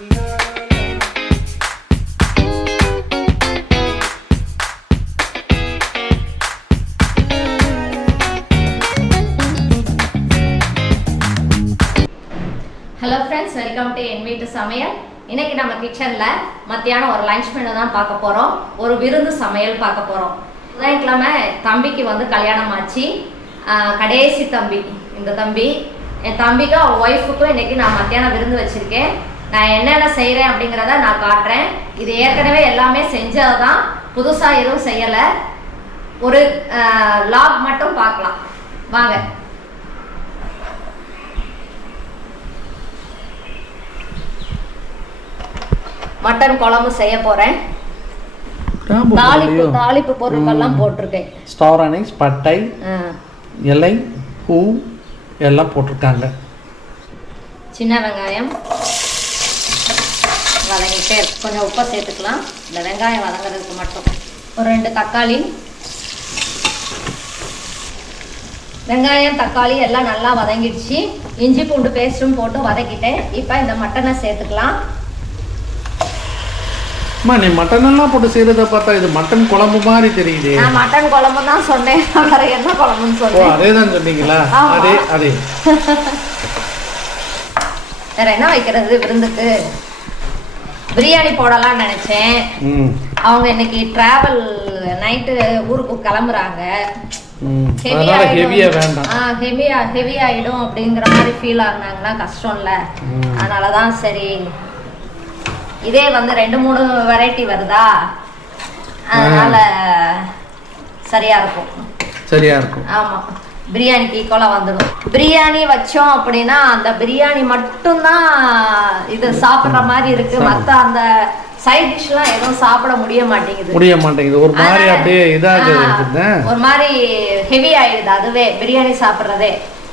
Hello friends welcome to என் வீட்டு சமையல் இன்னைக்கு நம்ம கிச்சனில் மத்தியானம் ஒரு லஞ்ச் மெனு தான் பார்க்க போகிறோம் ஒரு விருந்து சமையல் பார்க்க போகிறோம் புதன்கிழமை தம்பிக்கு வந்து கல்யாணம் ஆச்சு. கடைசி தம்பி இந்த தம்பி. என் தம்பிக்கும் அவங்க ஒய்ஃபுக்கும் இன்னைக்கு நான் மத்தியானம் விருந்து வச்சுருக்கேன். நான் என்னென்ன செய்கிறேன் அப்படிங்கிறத நான் காட்டுறேன். இது ஏற்கனவே எல்லாமே செஞ்சது தான் புதுசாக எதுவும் செய்யலை. ஒரு லாக் மட்டும் பார்க்கலாம். வாங்க. மட்டன் குழம்பு செய்ய போறேன். கிராம்பு தாளிப்பு? தாளிப்பு பொருட்கள்லாம் போட்டிருக்கேன். ஸ்டார் அனைஸ் பட்டை இலை பூ எல்லாம் போட்டிருக்காங்க. சின்ன வெங்காயம். வதங்கிட்டே. கொஞ்சம் உப்பை சேர்த்துக்கலாம். இந்த வெங்காயம் வதங்குறதுக்கு மட்டும். ஒரு ரெண்டு தக்காளி. வெங்காயம் தக்காளி எல்லாம் நல்லா வதங்கிடுச்சு. இஞ்சி பூண்டு பேஸ்ட்டும் போட்டு வதக்கிட்டேன். இப்போ இந்த மட்டனை சேர்த்துக்கலாம். அம்மா நீ மட்டன் எல்லாம் போட்டு செய்யறத பார்த்தா இது மட்டன் குழம்பு மாதிரி தெரியுதே. நான் மட்டன் குழம்பு தான் சொன்னேன். வேற என்ன குழம்புன்னு சொன்னேன். அதே தான் சொன்னீங்களா. அதே அதே. வேற என்ன வைக்கிறது விருந்துக்கு? பிரியாணி போடலாம்னு நினைச்சேன். அவங்க இன்னைக்கு டிராவல் நைட்டு ஊருக்கு கிளம்புறாங்க. ஹெவியா ஹெவி ஆயிடும். அப்படிங்கிற மாதிரி ஃபீல் ஆகுனாங்கன்னா கஷ்டம் இல்ல ம். அதனால தான் சரி. இதே வந்து ரெண்டு மூணு வெரைட்டி வருதா? அதனால சரியா இருக்கும். சரியா இருக்கும். ஆமா. பிரியாணிக்கு ஈக்குவலாக வந்துடும் பிரியாணி வச்சோம் அப்படின்னா அந்த பிரியாணி மட்டும்தான் இது சாப்பிட்ற மாதிரி இருக்கு. மற்ற அந்த சைட் டிஷ்லாம் எதுவும் சாப்பிட முடிய மாட்டேங்குது. முடிய மாட்டேங்குது. ஒரு மாதிரி அப்படியே இதாக ஆ, இருக்குது ஒரு மாதிரி ஹெவி ஆயிடுது அதுவே பிரியாணி சாப்பிட்றதே.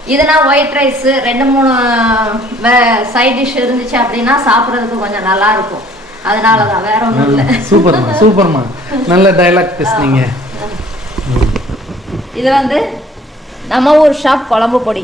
இதுனா ஒயிட் ரைஸ் ரெண்டு மூணு சைட் டிஷ் இருந்துச்சு அப்படின்னா சாப்பிட்றதுக்கு கொஞ்சம் நல்லா இருக்கும். அதனால தான் வேற ஒன்றும் இல்லை. சூப்பர்மா சூப்பர்மா. நல்ல டைலாக் பேசுனீங்க. இது வந்து நம்ம ஊர் ஷாப் குழம்பு பொடி.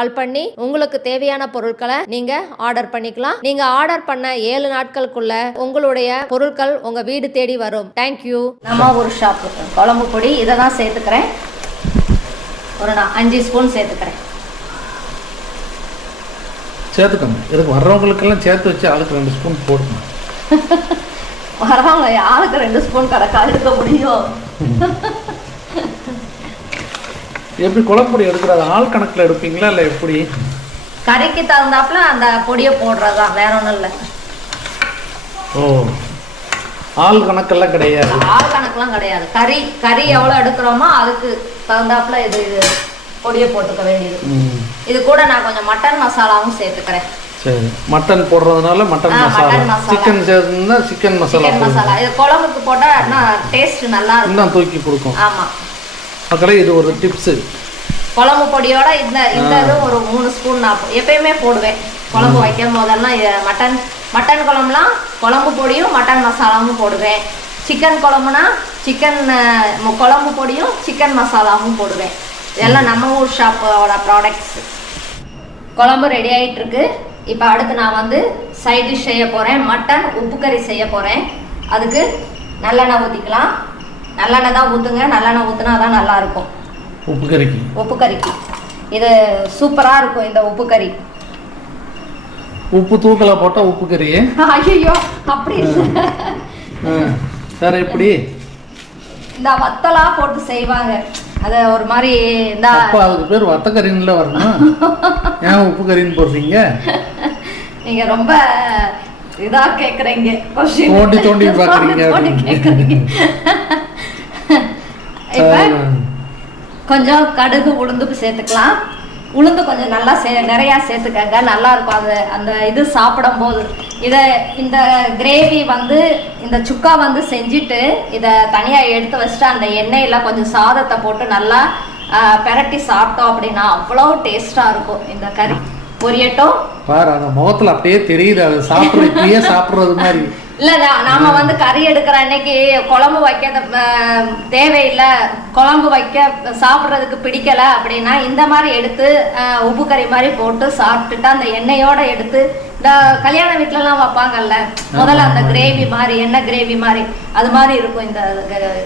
பண்ணி உங்களுக்கு தேவையான பொருட்களை நீங்க ஆர்டர் பண்ணிக்கலாம். நீங்க ஆர்டர் பண்ண ஏழு நாட்களுக்குள்ள உங்களுடைய பொருட்கள் உங்க வீடு தேடி வரும். தேங்க்யூ நம்ம ஒரு ஷாப் குழம்பு பொடி இதை தான் சேர்த்துக்கிறேன். ஒரு நான் அஞ்சு ஸ்பூன் சேர்த்துக்கிறேன். சேர்த்துக்கோங்க. இதுக்கு வர்றவங்களுக்கெல்லாம் சேர்த்து வச்சு ஆளுக்கு ரெண்டு ஸ்பூன் போடுங்க. வரவங்க யாருக்கு ரெண்டு ஸ்பூன் கணக்கா எடுக்க முடியும்? எப்படி குழம்புடி எடுக்கிறது? ஆள் கணக்கில் எடுப்பீங்களா இல்லை எப்படி? கறிக்கு தகுந்தாப்புல அந்த பொடியை போடுறதுதான் வேற ஒன்றும் இல்லை. ஓ. ஆள் கணக்கெல்லாம் கிடையாது. ஆள் கணக்கெல்லாம் கிடையாது. கறி கறி எவ்வளோ எடுக்கிறோமோ அதுக்கு தகுந்தாப்புல இது இது பொடியை போட்டுக்க வேண்டியது. இது கூட நான் கொஞ்சம் மட்டன் மசாலாவும் சேர்த்துக்கிறேன். சரி. மட்டன் போடுறதுனால மட்டன் மசாலா. சிக்கன் சேர்த்துனா சிக்கன் மசாலா. மசாலா. இது குழம்புக்கு போட்டால் டேஸ்ட் நல்லா இருக்கும். தூக்கி கொடுக்கும். ஆமா. மக்களே இது ஒரு டிப்ஸு குழம்பு பொடியோட இந்த இந்த இது ஒரு மூணு ஸ்பூன் நான் எப்பயுமே போடுவேன். குழம்பு வைக்கும் போதெல்லாம் மட்டன் மட்டன் குழம்புலாம் குழம்பு பொடியும் மட்டன் மசாலாவும் போடுவேன். சிக்கன் குழம்புனா சிக்கன் குழம்பு பொடியும் சிக்கன் மசாலாவும் போடுவேன். இதெல்லாம் நம்ம ஊர் ஷாப்போட ப்ராடக்ட்ஸ் குழம்பு ரெடி ஆயிட்டு இருக்கு இப்போ அடுத்து நான் வந்து சைட் டிஷ் செய்ய போகிறேன் மட்டன் உப்பு கறி செய்ய போகிறேன் அதுக்கு நல்லெண்ணெய் ஊற்றிக்கலாம் நல்லெண்ணெய் தான் ஊற்றுங்க நல்லெண்ணெய் ஊற்றினா தான் நல்லா இருக்கும் உப்பு கறிக்கு. உப்பு கறிக்கு. இது சூப்பரா இருக்கும் இந்த உப்பு கறி. உப்பு தூக்கல போட்டால் உப்பு கறி ஐயோ அப்படி. வேற எப்படி? இந்த வத்தலா போட்டு செய்வாங்க. அது ஒரு மாதிரி இந்த அப்போ அதுக்கு பேர் வத்த வரணும்? ஏன் உப்பு கறின்னு போடுறீங்க? நீங்க ரொம்ப இதா கேக்குறீங்க. கொஸ்டின் தோண்டி தோண்டி. கேக்குறீங்க. இப்ப. கொஞ்சம் கடுகு உளுந்து சேர்த்துக்கலாம். உளுந்து கொஞ்சம் நல்லா சே நிறையா சேர்த்துக்கங்க. நல்லா இருக்கும். அது அந்த இது சாப்பிடும்போது. இதை இந்த கிரேவி வந்து இந்த சுக்கா வந்து செஞ்சுட்டு இதை தனியாக எடுத்து வச்சுட்டு அந்த எண்ணெயில் கொஞ்சம் சாதத்தை போட்டு நல்லா பெரட்டி சாப்பிட்டோம் அப்படின்னா அவ்வளோ டேஸ்ட்டாக இருக்கும். இந்த கறி. பொரியட்டும். பாரு அந்த முகத்துல அப்படியே தெரியுது. அது சாப்பிட்றது இப்படியே சாப்பிட்றது மாதிரி. இல்ல நா- நாம வந்து கறி எடுக்கிற அன்னைக்கு குழம்பு வைக்க தேவையில்லை. குழம்பு வைக்க சாப்பிட்றதுக்கு பிடிக்கல அப்படின்னா இந்த மாதிரி எடுத்து உப்பு கறி மாதிரி போட்டு சாப்பிட்டுட்டு அந்த எண்ணெயோட எடுத்து இந்த கல்யாண வீட்டுலலாம் வைப்பாங்கல்ல முதல்ல அந்த கிரேவி மாதிரி எண்ணெய் கிரேவி மாதிரி அது மாதிரி இருக்கும் இந்த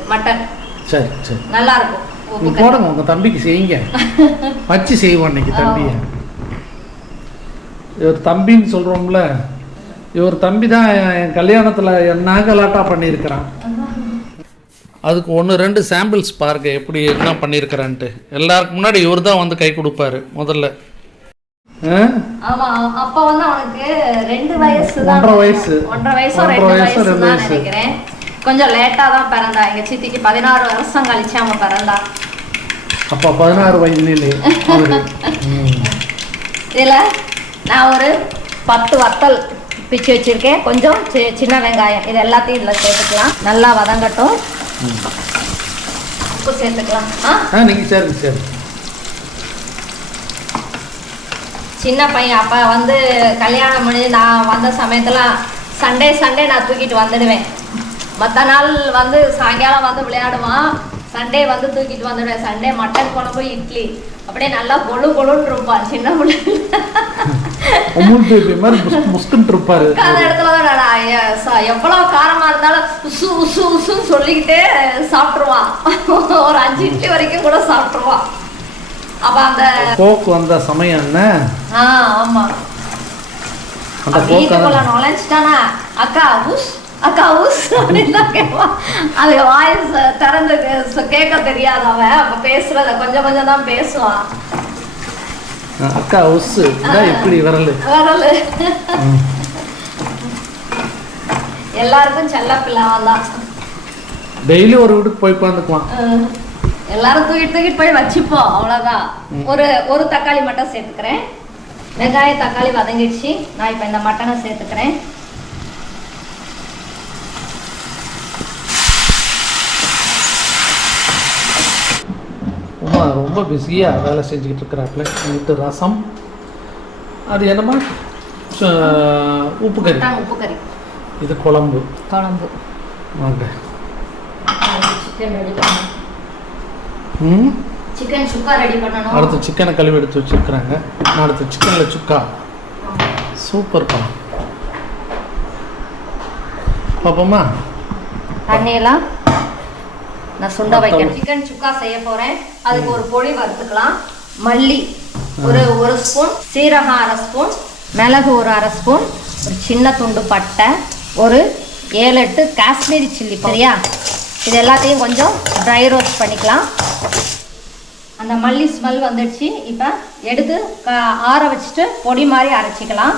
மட்டன். சரி சரி. நல்லா இருக்கும் போடுங்க உங்க தம்பிக்கு செய்யுங்க. வச்சு செய்வோம் இன்னைக்கு தம்பியை. தம்பின்னு சொல்றோம்ல இவர் தம்பி தான் என் கல்யாணத்துல என்ன கலாட்டா பண்ணியிருக்கிறான். அதுக்கு ஒன்று ரெண்டு சாம்பிள்ஸ் பாருங்க எப்படி என்ன பண்ணியிருக்கிறான்ட்டு. எல்லாருக்கும் முன்னாடி இவர் தான் வந்து கை கொடுப்பாரு முதல்ல. அப்ப வந்து அவனுக்கு ரெண்டு வயசு தான். ஒன்றரை வயசு. ஒன்றரை வயசோ ஒன்றரை ரெண்டு வயசு, தான். நினைக்கிறேன். கொஞ்சம் லேட்டா தான் பிறந்தா. எங்க சித்திக்கு பதினாறு வருஷம் கழிச்சு அவன் பிறந்தா. அப்போ பதினாறு வயதுலேயே. இதுல நான் ஒரு பத்து வத்தல் பிச்சு வச்சிருக்கேன். கொஞ்சம் சி- சின்ன வெங்காயம். இது எல்லாத்தையும் இதுல சேர்த்துக்கலாம். நல்லா வதங்கட்டும். உப்பு சேர்த்துக்கலாம். ஆ? நீங்கள் சரி சரி சின்ன பையன் அப்போ வந்து கல்யாணம் பண்ணி நான் வந்த சமயத்துல சண்டே சண்டே நான் தூக்கிட்டு வந்துடுவேன். மற்ற நாள் வந்து சாயங்காலம் வந்து விளையாடுவான். சண்டே வந்து தூக்கிட்டு வந்துடுவேன் சண்டே மட்டன் குழம்பு இட்லி. அப்படியே நல்லா கொழு கொழுன்னு இருப்பான் சின்ன பிள்ளை. உட்கார்ந்த இடத்துல தான் எவ்வளவு காரமா இருந்தாலும் உசு உசு உசுன்னு சொல்லிக்கிட்டே சாப்பிட்டுருவான். ஒரு அஞ்சு இட்லி வரைக்கும் கூட சாப்பிட்டுருவான். அப்ப அந்த போக்கு வந்த சமயம் என்ன? ஆ ஆமா. அந்த போக்கு நுழைஞ்சிட்டானா? அக்கா உஸ் அக்கா உஸ் அப்படின்னு தான் கேட்பான் அது வாய் ச- திறந்து கேட்க தெரியாது அவன். அப்ப பேசுறத கொஞ்சம் கொஞ்சம் தான் பேசுவான். அக்கா உஸ் எப்படி விரல். வரல. எல்லாருக்கும் செல்ல பிள்ளை அவன் தான். டெய்லி ஒரு வீட்டுக்கு போய் உட்காந்துக்குவான். எல்லாரும் தூக்கிட்டு தூக்கிட்டு போய் வச்சுப்போம். அவ்வளோதான் ஒரு ஒரு தக்காளி மட்டும் சேர்த்துக்கிறேன். வெங்காய தக்காளி வதங்கிடுச்சு. நான் இப்போ இந்த மட்டனை சேர்த்துக்கிறேன். ரொம்ப பிஸியாக வேலை செஞ்சுக்கிட்டு இருக்கிறாப்புல. வீட்டு ரசம். அது என்னமா உப்பு கறி. உப்பு கறி. இது குழம்பு. குழம்பு. வாங்க. சிக்கன் சுக்கா ரெடி பண்ணணும். அடுத்து சிக்கனை கழுவி எடுத்து வச்சுருக்குறாங்க. நான் அடுத்து சிக்கனில் சுக்கா. சூப்பர் பா. பாப்போமா? தண்ணியெல்லாம்? நான் சுண்ட வைக்கிறேன். சிக்கன் சுக்கா செய்ய போறேன். அதுக்கு ஒரு பொடி வறுத்துக்கலாம். மல்லி ஒரு ஒரு ஸ்பூன். சீரகம் அரை ஸ்பூன். மிளகு ஒரு அரை ஸ்பூன். ஒரு சின்ன துண்டு பட்டை. ஒரு ஏழு எட்டு காஷ்மீரி சில்லி சரியா? இது எல்லாத்தையும் கொஞ்சம் ட்ரை ரோஸ்ட் பண்ணிக்கலாம். அந்த மல்லி ஸ்மெல் வந்துடுச்சு. இப்போ எடுத்து ஆற வச்சுட்டு பொடி மாதிரி அரைச்சிக்கலாம்.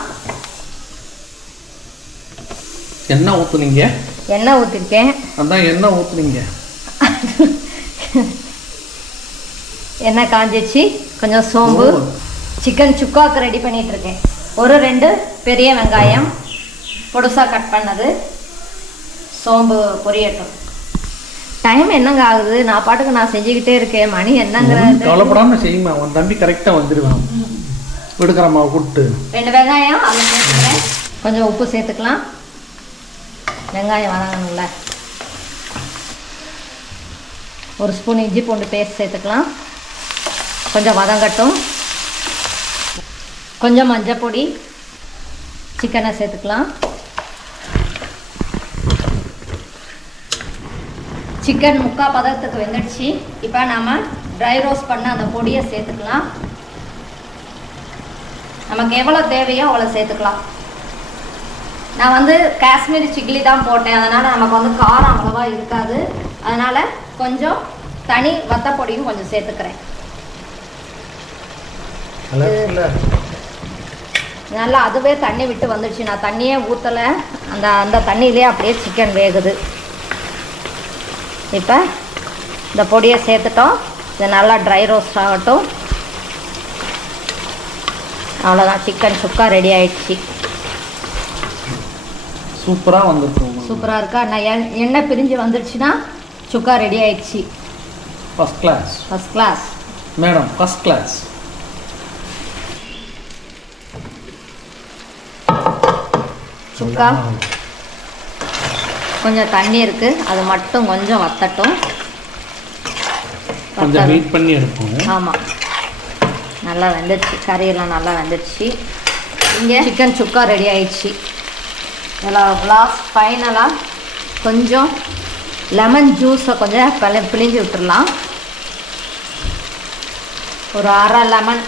எண்ணெய் ஊற்றுனீங்க எண்ணெய் ஊற்றிருக்கேன் அதான் எண்ணெய் ஊற்றுனீங்க எண்ணெய் காஞ்சிச்சு. கொஞ்சம் சோம்பு. சிக்கன் சுக்காக்கு ரெடி பண்ணிட்டு இருக்கேன் ஒரு ரெண்டு பெரிய வெங்காயம். பொடுசா கட் பண்ணது. சோம்பு பொரியட்டும். டைம் என்னங்க ஆகுது? நான் பாட்டுக்கு நான் செஞ்சுக்கிட்டே இருக்கேன். மணி என்னங்கிறது கவலைப்படாமல் செய்யுமா? உன் தம்பி கரெக்டாக வந்துடுவான் விடுக்கிறம்மா கூப்பிட்டு. ரெண்டு வெங்காயம் அதில் சேர்த்துக்கிறேன். கொஞ்சம் உப்பு சேர்த்துக்கலாம். வெங்காயம் வதங்கணும்ல. ஒரு ஸ்பூன் இஞ்சி பூண்டு பேஸ்ட் சேர்த்துக்கலாம். கொஞ்சம் வதங்கட்டும் கொஞ்சம் மஞ்சள் பொடி சிக்கனை சேர்த்துக்கலாம். சிக்கன் முக்கால் பதத்துக்கு வெந்துடுச்சு. இப்போ நாம் ட்ரை ரோஸ்ட் பண்ண அந்த பொடியை சேர்த்துக்கலாம். நமக்கு எவ்வளோ தேவையோ அவ்வளோ சேர்த்துக்கலாம். நான் வந்து காஷ்மீரி சில்லி தான் போட்டேன். அதனால் நமக்கு வந்து காரம் அவ்வளோவா இருக்காது. அதனால் கொஞ்சம் தனி வத்தப்பொடியும் கொஞ்சம் சேர்த்துக்கிறேன். நல்லா அதுவே தண்ணி விட்டு வந்துடுச்சு. நான் தண்ணியே ஊற்றலை அந்த அந்த தண்ணியிலே அப்படியே சிக்கன் வேகுது. இப்போ இந்த பொடியை சேர்த்துட்டோம். இது நல்லா ட்ரை ரோஸ்ட் ஆகட்டும். அவ்வளோதான் சிக்கன் சுக்கா ரெடி ஆயிடுச்சு. சூப்பராக வந்திருக்கும் சூப்பராக இருக்கா? நான் எண்- எண்ணெய் பிரிஞ்சு வந்துடுச்சுன்னா சுக்கா ரெடி ஆயிடுச்சு. First class first class madam first class chukka கொஞ்சம் தண்ணி இருக்குது அது மட்டும் கொஞ்சம் வத்தட்டும். கொஞ்சம். வெயிட் பண்ணி எடுப்போம். ஆமாம் நல்லா வெந்துடுச்சு. கறியெல்லாம் நல்லா வெந்துடுச்சு. இங்கே சிக்கன் சுக்கா ரெடி ஆயிடுச்சு. இதில் லாஸ்ட் ஃபைனலாக கொஞ்சம் லெமன் ஜூஸை கொஞ்சம் பிள பிழிஞ்சு விட்டுறலாம். ஒரு அரை லெமன்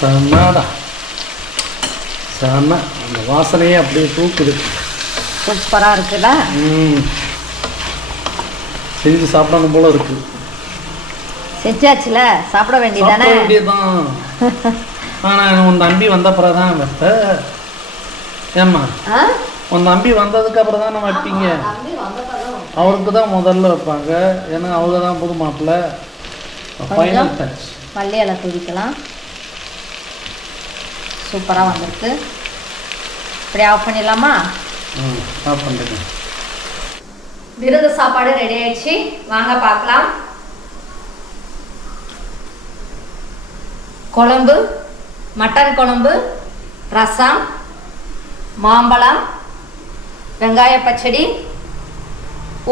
செம்மடா. செம்ம. அந்த வாசனையே அப்படியே தூக்குது. சூப்பராக இருக்குல்ல? ம். செஞ்சு சாப்பிடணும் போல இருக்கு. செஞ்சாச்சுல? சாப்பிட வேண்டியதானே சாப்பிட வேண்டியதுதான். ஆனால் உன் தம்பி வந்த தான் வைப்ப ஏம்மா? உன் தம்பி வந்ததுக்கு அப்புறம் தான் வைப்பீங்க அவருக்கு தான் முதல்ல வைப்பாங்க. ஏன்னா அவங்க தான் புது மாப்பிள்ளை ஃபைனல் டச் மல்லி இலை தூவிக்கலாம். சூப்பராக வந்திருக்கு. இப்படி ஆஃப் பண்ணிடலாமா? ம் ஆஃப் பண்ணுறேன் விருது சாப்பாடு ரெடி ஆயிடுச்சு. வாங்க பார்க்கலாம். குழம்பு மட்டன் குழம்பு ரசம் மாம்பழம் வெங்காய பச்சடி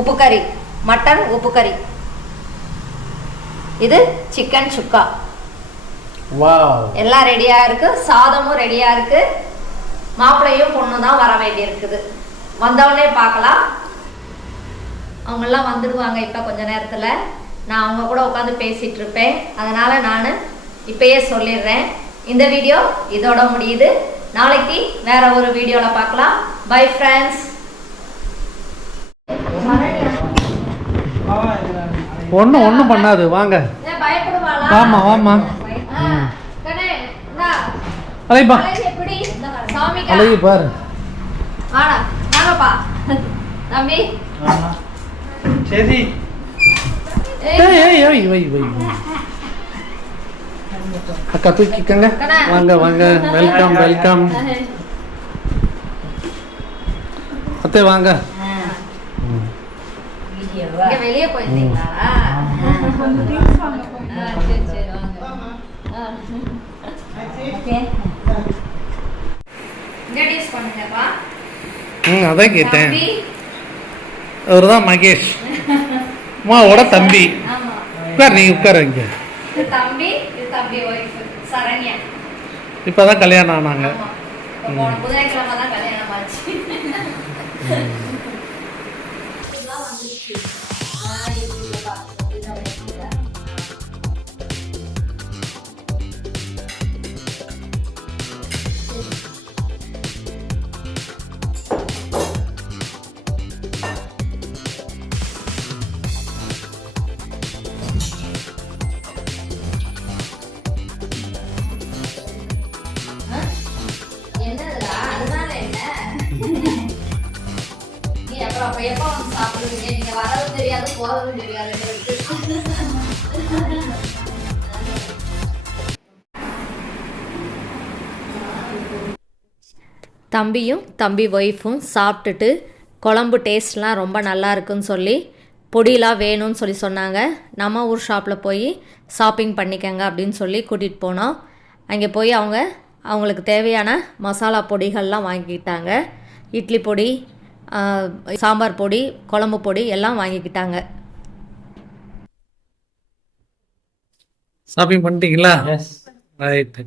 உப்பு கறி மட்டன் உப்பு கறி இது சிக்கன் சுக்கா. எல்லாம் ரெடியா இருக்கு. சாதமும் ரெடியா இருக்கு. மாப்பிள்ளையும் பொண்ணு தான் வர வேண்டியிருக்குது. வந்தவுடனே பார்க்கலாம். அவங்கெல்லாம் வந்துடுவாங்க இப்போ கொஞ்ச நேரத்தில். நான் அவங்க கூட உட்காந்து பேசிட்டு இருப்பேன். அதனால நான் இப்பயே சொல்லிடுறேன். இந்த வீடியோ இதோட முடியுது. நாளைக்கு வேற ஒரு வீடியோவில் பார்க்கலாம். பை ஃப்ரெண்ட்ஸ் ஒன்றும் ஒன்றும் பண்ணாது. வாங்க. கண்ணே, இந்தா, அலைப்பா. அழகி பாரு. தம்பி. சரி. ஏய், ஏய் ஏய் வை வை. அக்கா தூக்கிக்கங்க. வாங்க வாங்க. வெல்கம் வெல்கம் அத்தை வாங்க. வெளியே போயிருந்தீங்களா. ம். அதான் கேட்டேன். அவர் தான் மகேஷ். அம்மாவோட தம்பி. ஆமா. உட்கார் நீ உட்கார இங்க. தம்பி. சரண்யா இப்பதான் கல்யாணம் ஆனாங்க. போன புதன்கிழமை தான் கல்யாணம் ஆச்சு. தம்பியும் தம்பி ஒய்ஃபும் சாப்பிட்டுட்டு குழம்பு டேஸ்ட்லாம் ரொம்ப நல்லா இருக்குன்னு சொல்லி பொடியெலாம் வேணும்னு சொல்லி சொன்னாங்க. நம்ம ஊர் ஷாப்பில் போய் ஷாப்பிங் பண்ணிக்கங்க அப்படின்னு சொல்லி கூட்டிகிட்டு போனோம். அங்கே போய் அவங்க அவங்களுக்கு தேவையான மசாலா பொடிகள்லாம் வாங்கிக்கிட்டாங்க. இட்லி பொடி சாம்பார் பொடி குழம்பு பொடி எல்லாம் வாங்கிக்கிட்டாங்க. ஷாப்பிங் பண்ணிட்டீங்களா? ரைட்டு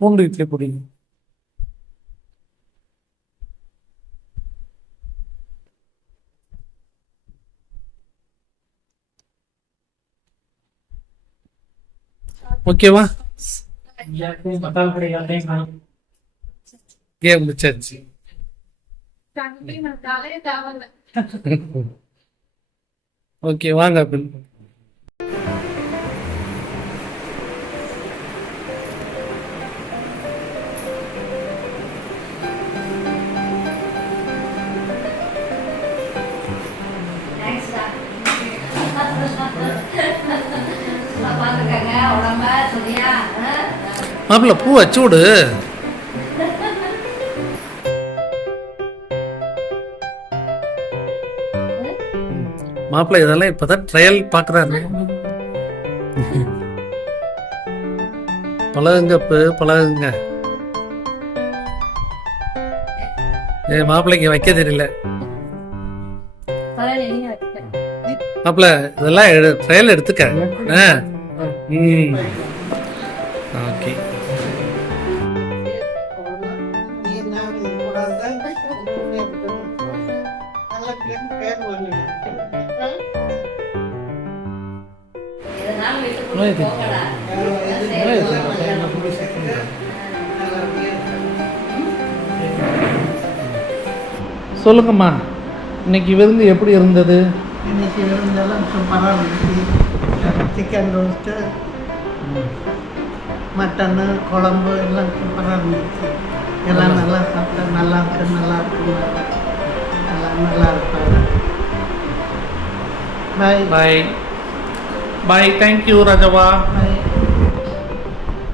பூண்டு இட்லி பொடி. ஓகேவா கேம் முடிச்சாச்சு ஓகே வாங்க மாப்பிள்ள பூ வச்சு விடு. மாப்பிள்ள இதெல்லாம் இப்பதான் ட்ரையல் பாக்குறாரு பழகுங்க பழகுங்க. ஏ மாப்பிள்ளைக்கு வைக்க தெரியல. மாப்பிள்ள இதெல்லாம் எடு ட்ரையல் எடுத்துக்க. ஓகே. ஓகே சொல்லுங்கம்மா. இன்னைக்கு விருந்து எப்படி இருந்தது? இன்னைக்கு விருந்தெல்லாம் சூப்பராக இருந்துச்சு சிக்கன் ரோஸ்ட்டு மட்டனு குழம்பு எல்லாம் சூப்பராக இருந்துச்சு எல்லாம் நல்லா சாப்பிட்டேன் நல்லா இருக்கு நல்லா இருக்கு எல்லாம் நல்லா இருப்பாங்க. பாய் பாய் பாய் தேங்க்யூ ராஜவா பாய்